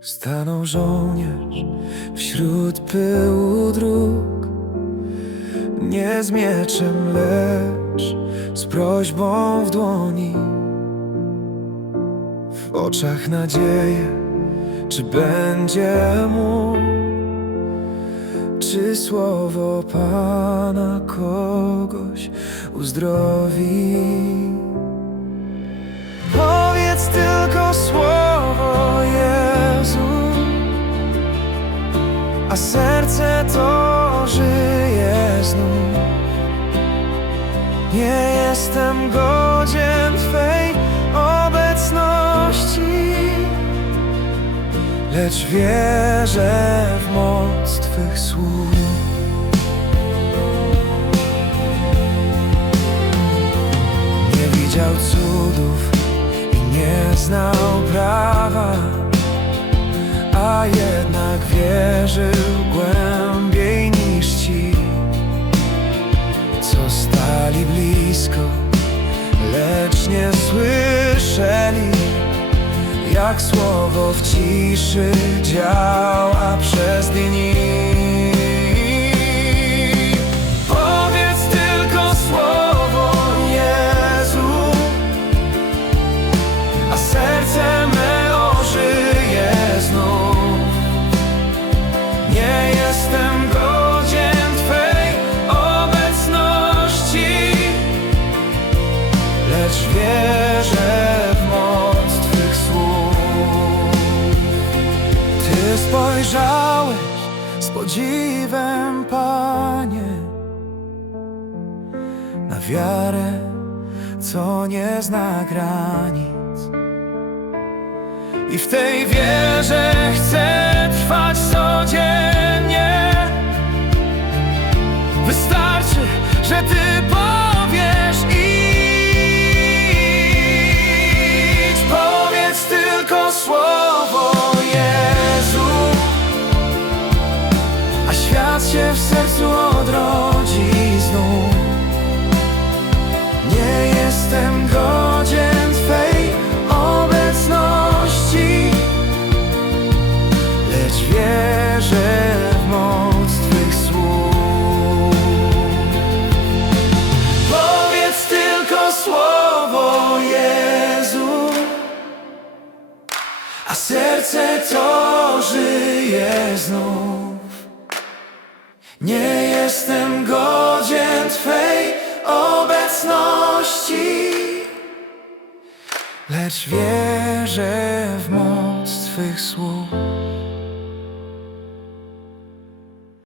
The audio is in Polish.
Stanął żołnierz wśród pyłu dróg. Nie z mieczem, lecz z prośbą w dłoni. W oczach nadzieję, czy będzie mógł Czy słowo Pana kogoś uzdrowi Serce to żyje znów. Nie jestem godzien Twej obecności Lecz wierzę w moc Twych słów jednak wierzył głębiej niż ci, co stali blisko, lecz nie słyszeli, jak słowo w ciszy działa przez dni. Nie jestem godzien Twej obecności, lecz wierzę w moc Twych słów. Ty spojrzałeś z podziwem, Panie, na wiarę, co nie zna granic. I w tej wierze chcę trwać codziennie serce to żyje znów. Nie jestem godzien Twej obecności, lecz wierzę w moc Twych słów.